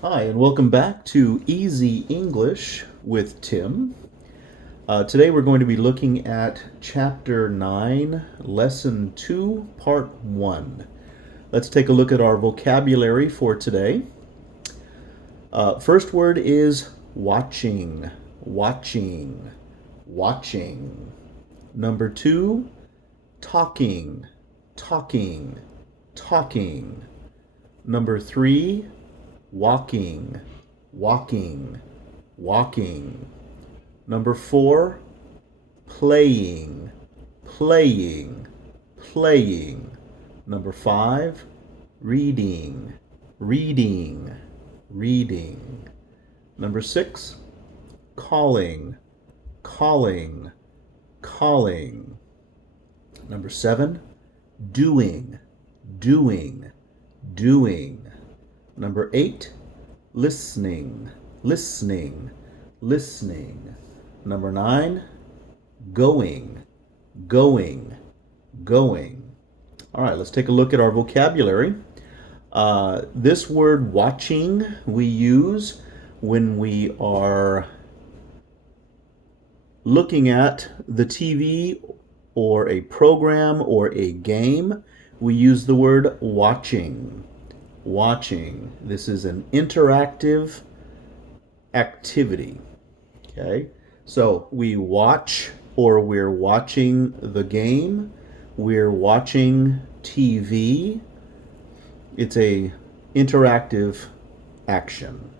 Hi, and welcome back to Easy English with Tim. Today we're going to be looking at Chapter 9, Lesson 2, Part 1. Let's take a look at our vocabulary for today. First word is watching, watching, watching. Number 2, talking, talking, talking. Number 3, walking, walking, walking. Number 4, playing, playing, playing. Number 5, reading, reading, reading. Number 6, calling, calling, calling. Number 7, doing, doing, doing. Number 8, listening, listening, listening. Number 9, going, going, going. All right, let's take a look at our vocabulary. This word watching we use when we are looking at the TV or a program or a game. We use the word watching. Watching. This is an interactive activity. Okay? So we watch, or we're watching the game, we're watching TV. It's a interactive action.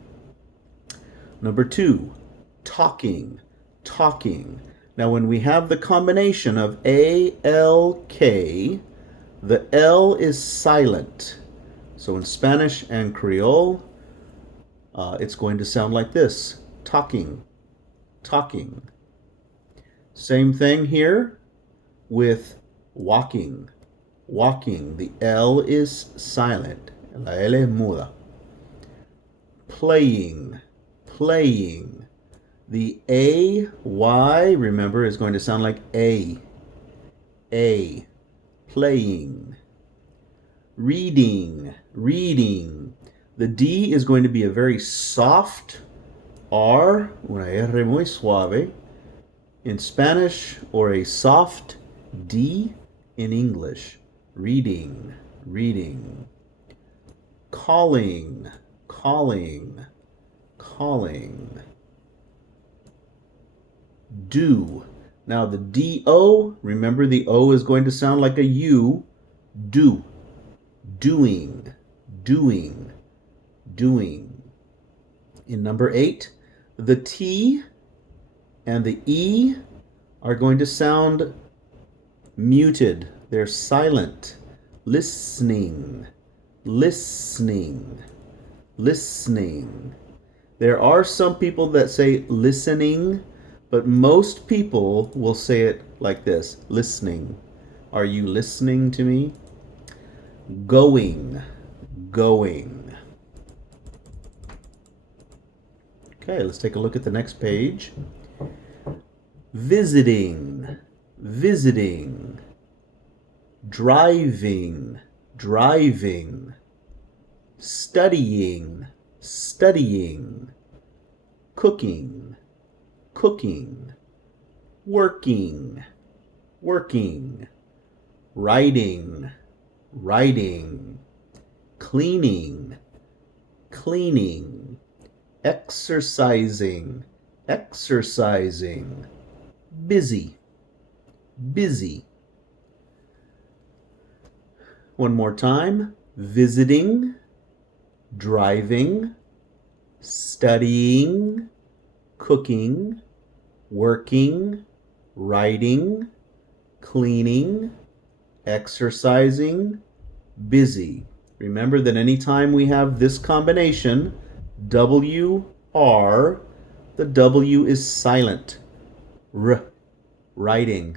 Number 2, talking, talking. Now when we have the combination of A-L-K, the L is silent. So in Spanish and Creole, it's going to sound like this: talking, talking. Same thing here with walking, walking. The L is silent. La L es muda. Playing, playing. The A-Y, remember, is going to sound like A. A. Playing. Reading, reading. The D is going to be a very soft R, una R muy suave in Spanish, or a soft D in English. Reading, reading. Calling, calling, calling. Do. Now the D-O, remember the O is going to sound like a U. Do. Doing, doing, doing. In number 8, the T and the E are going to sound muted. They're silent. Listening, listening, listening. There are some people that say listening, but most people will say it like this: listening. Are you listening to me? Going, going. Okay, let's take a look at the next page. Visiting, visiting. Driving, driving. Studying, studying. Cooking, cooking. Working, working. Writing, writing. Cleaning, cleaning. Exercising, exercising. Busy, busy. One more time. Visiting, driving, studying, cooking, working, writing, cleaning, exercising, busy. Remember that anytime we have this combination, W-R, the W is silent. R, writing.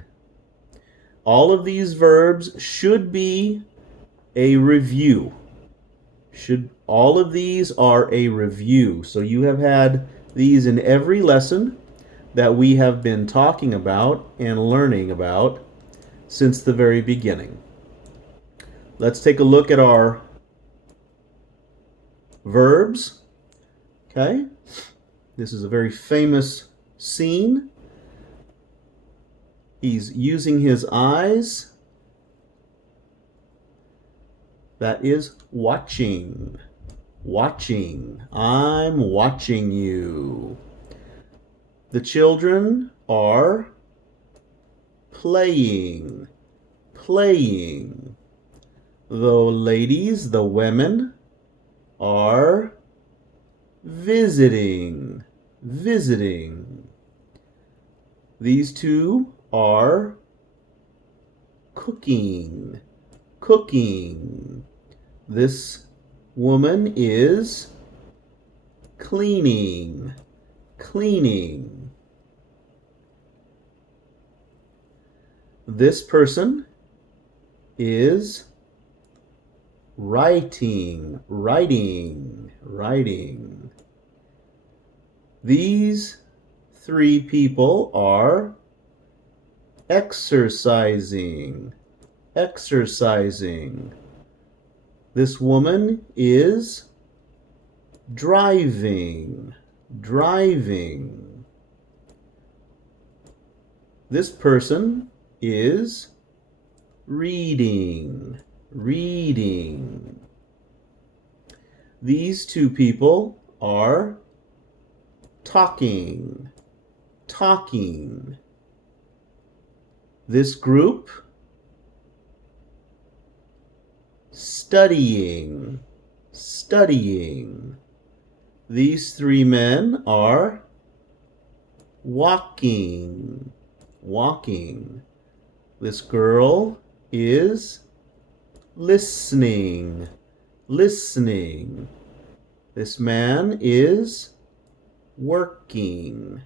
All of these verbs should be a review. All of these are a review. So you have had these in every lesson that we have been talking about and learning about since the very beginning. Let's take a look at our Verbs. Okay? This is a very famous scene. He's using his eyes. That is watching. Watching. I'm watching you. The children are playing. Playing. The ladies, the women, are visiting. Visiting. These two are cooking. Cooking. This woman is cleaning. Cleaning. This person is writing. Writing. Writing. These three people are exercising. Exercising. This woman is driving. Driving. This person is reading. Reading. These two people are talking. Talking. This group studying. Studying. These three men are walking. Walking. This girl is listening. Listening. This man is working.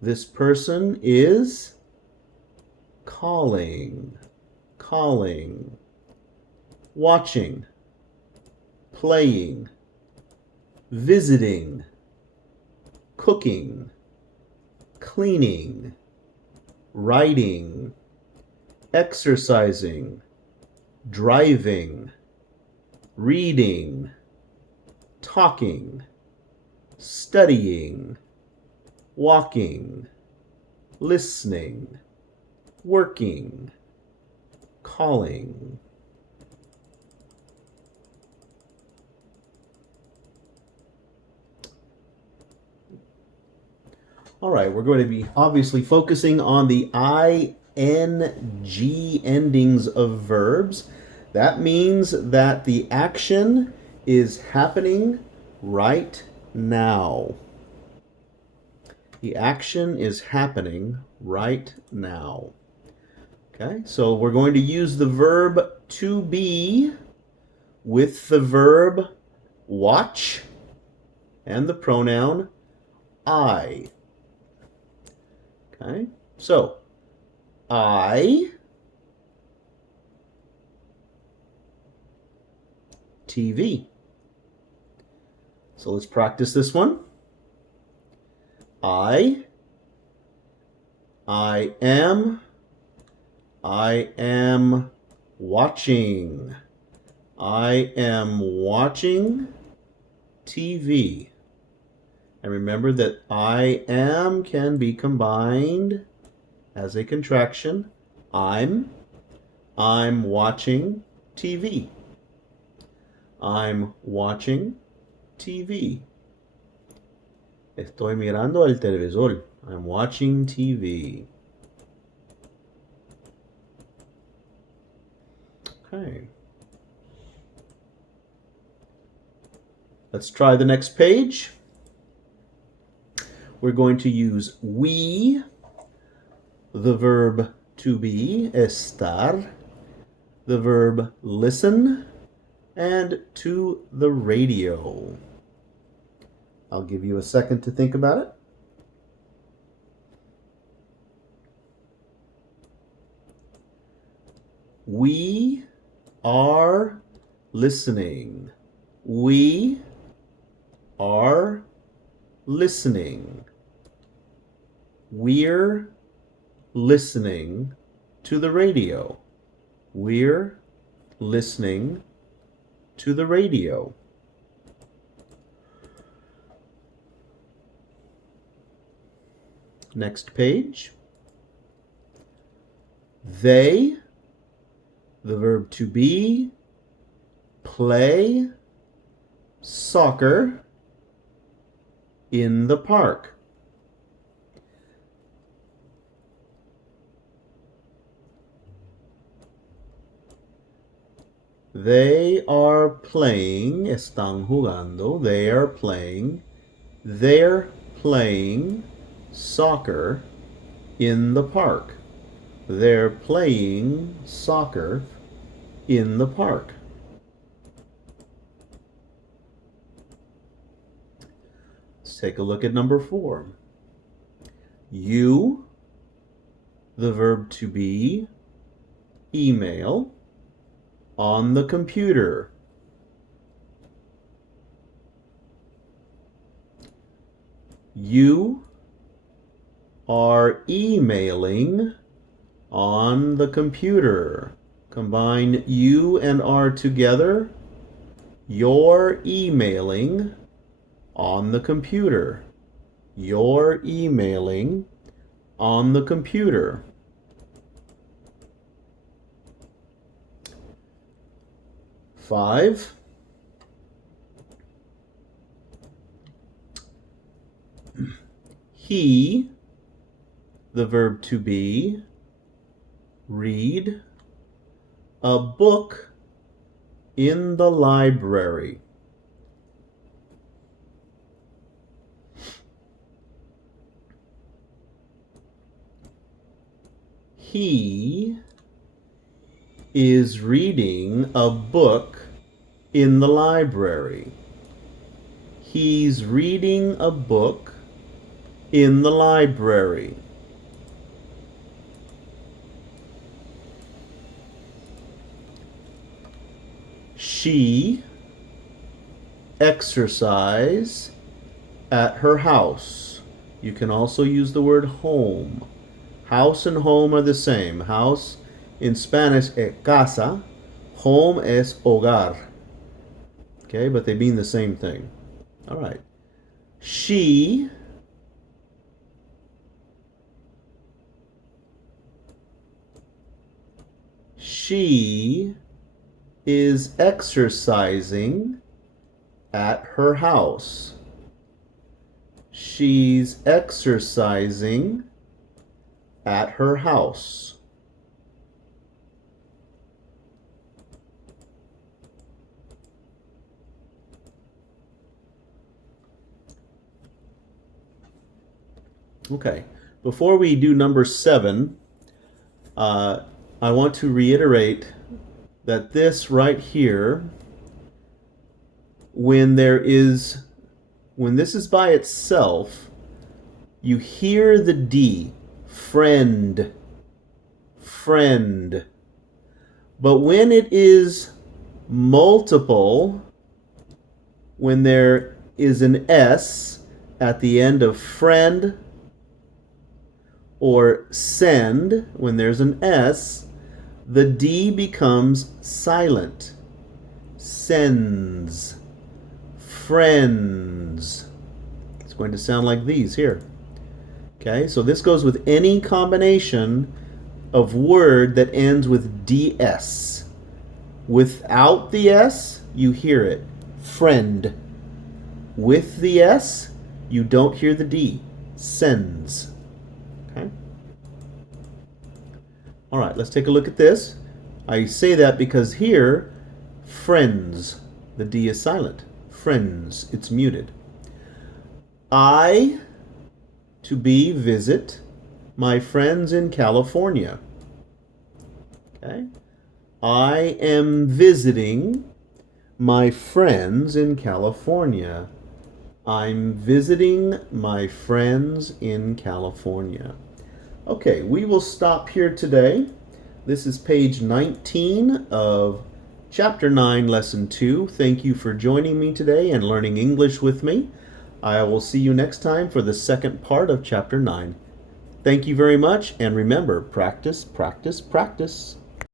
This person is calling. Calling. Watching. Playing. Visiting. Cooking. Cleaning. Writing. Exercising. Driving. Reading. Talking. Studying. Walking. Listening. Working. Calling. All right, we're going to be obviously focusing on the ing endings of verbs. That means that the action is happening right now. The action is happening right now. Okay, so we're going to use the verb to be with the verb watch and the pronoun I. Okay, so I TV. So let's practice this one. I am watching. I am watching TV. And remember that I am can be combined as a contraction. I'm watching TV. I'm watching TV. Estoy mirando el televisor. I'm watching TV. Okay. Let's try the next page. We're going to use we, the verb to be, estar, the verb listen, and to the radio. I'll give you a second to think about it. We are listening. We are listening. We're listening to the radio. We're listening to the radio. Next page. They, the verb to be, play soccer in the park. They are playing, están jugando, they're playing soccer in the park. They're playing soccer in the park. Let's take a look at number 4. You, the verb to be, email on the computer. You are emailing on the computer. Combine you and are together. You're emailing on the computer. You're emailing on the computer. Five. He, the verb to be, read a book in the library. He is reading a book in the library. He's reading a book in the library. She exercise at her house. You can also use the word home. House and home are the same. House in Spanish es casa, home es hogar. Okay, but they mean the same thing. All right. She is exercising at her house. She's exercising at her house. Okay, before we do number 7, I want to reiterate that this right here, when this is by itself, you hear the D, friend. But when it is multiple, when there is an S at the end of friend, or send, when there's an S, the D becomes silent. Sends. Friends. It's going to sound like these here. Okay, so this goes with any combination of word that ends with DS. Without the S, you hear it. Friend. With the S, you don't hear the D. Sends. Okay. All right, let's take a look at this. I say that because here, friends, the D is silent. Friends, it's muted. I, to be, visit my friends in California. Okay. I am visiting my friends in California. I'm visiting my friends in California. Okay, we will stop here today. This is page 19 of Chapter 9, Lesson 2. Thank you for joining me today and learning English with me. I will see you next time for the second part of Chapter 9. Thank you very much, and remember, practice, practice, practice.